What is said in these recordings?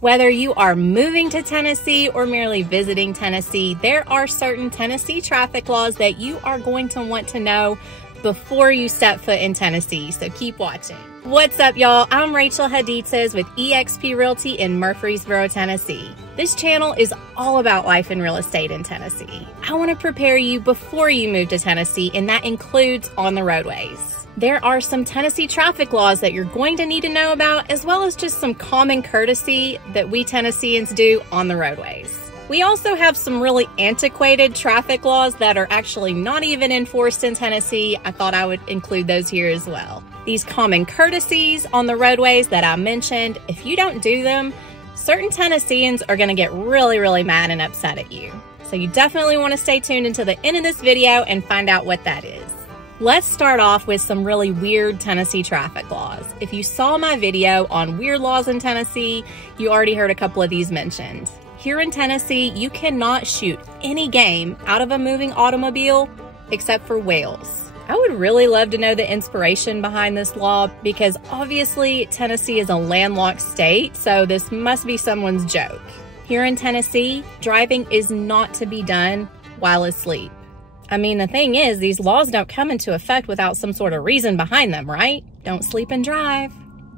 Whether you are moving to Tennessee or merely visiting Tennessee, there are certain Tennessee traffic laws that you are going to want to know before you step foot in Tennessee, so keep watching. What's up, y'all? I'm Rachel Hadidsazrealtor with Epique Realty in Murfreesboro, Tennessee. This channel is all about life and real estate in Tennessee. I want to prepare you before you move to Tennessee, and that includes on the roadways. There are some Tennessee traffic laws that you're going to need to know about, as well as just some common courtesy that we Tennesseans do on the roadways. We also have some really antiquated traffic laws that are actually not even enforced in Tennessee. I thought I would include those here as well. These common courtesies on the roadways that I mentioned, if you don't do them, certain Tennesseans are going to get really mad and upset at you. So you definitely want to stay tuned until the end of this video and find out what that is. Let's start off with some really weird Tennessee traffic laws. If you saw my video on weird laws in Tennessee, you already heard a couple of these mentioned. Here in Tennessee, you cannot shoot any game out of a moving automobile except for whales. I would really love to know the inspiration behind this law because obviously Tennessee is a landlocked state, so this must be someone's joke. Here in Tennessee, driving is not to be done while asleep. I mean, the thing is, these laws don't come into effect without some sort of reason behind them, right? Don't sleep and drive.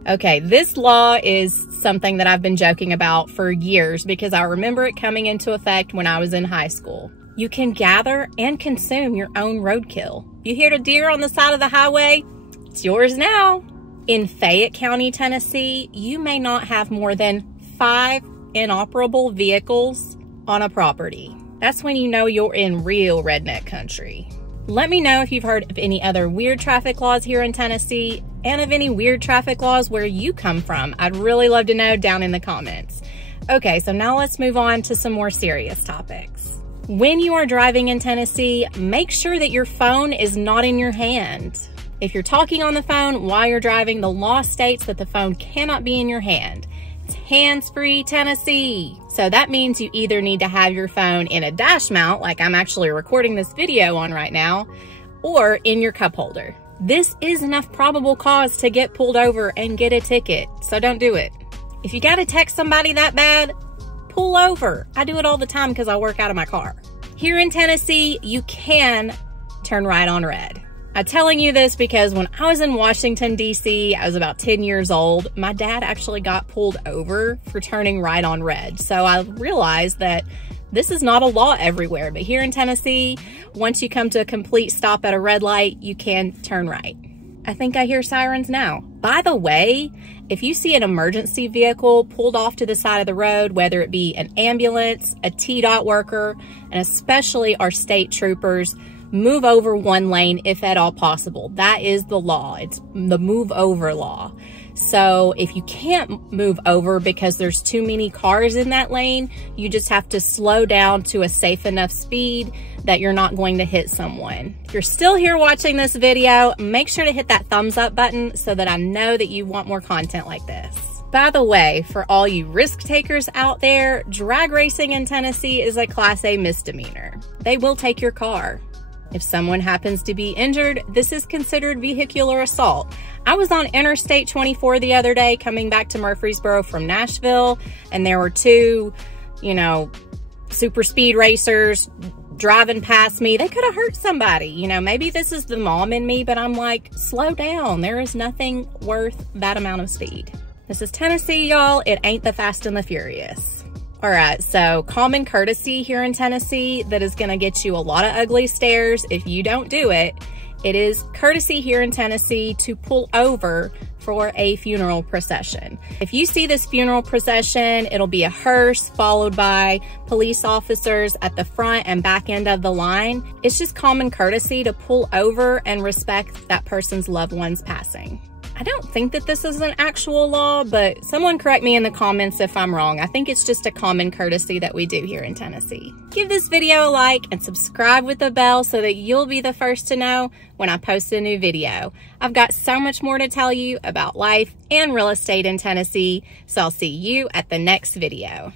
Okay, this law is something that I've been joking about for years because I remember it coming into effect when I was in high school. You can gather and consume your own roadkill. You hear a deer on the side of the highway? It's yours now. In Fayette County, Tennessee, you may not have more than 5 inoperable vehicles on a property. That's when you know you're in real redneck country. Let me know if you've heard of any other weird traffic laws here in Tennessee and of any weird traffic laws where you come from. I'd really love to know down in the comments. Okay, so now let's move on to some more serious topics. When you are driving in Tennessee, make sure that your phone is not in your hand. If you're talking on the phone while you're driving, the law states that the phone cannot be in your hand. It's hands-free Tennessee. So that means you either need to have your phone in a dash mount, like I'm actually recording this video on right now, or in your cup holder. This is enough probable cause to get pulled over and get a ticket, so don't do it. If you gotta text somebody that bad, pull over. I do it all the time because I work out of my car. Here in Tennessee, you can turn right on red. I'm telling you this because when I was in Washington, D.C., I was about 10 years old. My dad actually got pulled over for turning right on red. So I realized that this is not a law everywhere, but here in Tennessee, once you come to a complete stop at a red light, you can turn right. I think I hear sirens now. By the way, if you see an emergency vehicle pulled off to the side of the road, whether it be an ambulance, a TDOT worker, and especially our state troopers, move over one lane if at all possible. That is the law. It's the move over law. So if you can't move over because there's too many cars in that lane, you just have to slow down to a safe enough speed that you're not going to hit someone. If you're still here watching this video, make sure to hit that thumbs up button so that I know that you want more content like this. By the way, for all you risk takers out there, drag racing in Tennessee is a Class A misdemeanor. They will take your car. If someone happens to be injured, this is considered vehicular assault. I was on Interstate 24 the other day coming back to Murfreesboro from Nashville, and there were two, super speed racers driving past me. They could have hurt somebody. Maybe this is the mom in me, but I'm like, slow down. There is nothing worth that amount of speed. This is Tennessee, y'all. It ain't the Fast and the Furious. All right, so common courtesy here in Tennessee that is gonna get you a lot of ugly stares if you don't do it. It is courtesy here in Tennessee to pull over for a funeral procession. If you see this funeral procession, it'll be a hearse followed by police officers at the front and back end of the line. It's just common courtesy to pull over and respect that person's loved one's passing. I don't think that this is an actual law, but someone correct me in the comments if I'm wrong. I think it's just a common courtesy that we do here in Tennessee. Give this video a like and subscribe with the bell so that you'll be the first to know when I post a new video. I've got so much more to tell you about life and real estate in Tennessee, so I'll see you at the next video.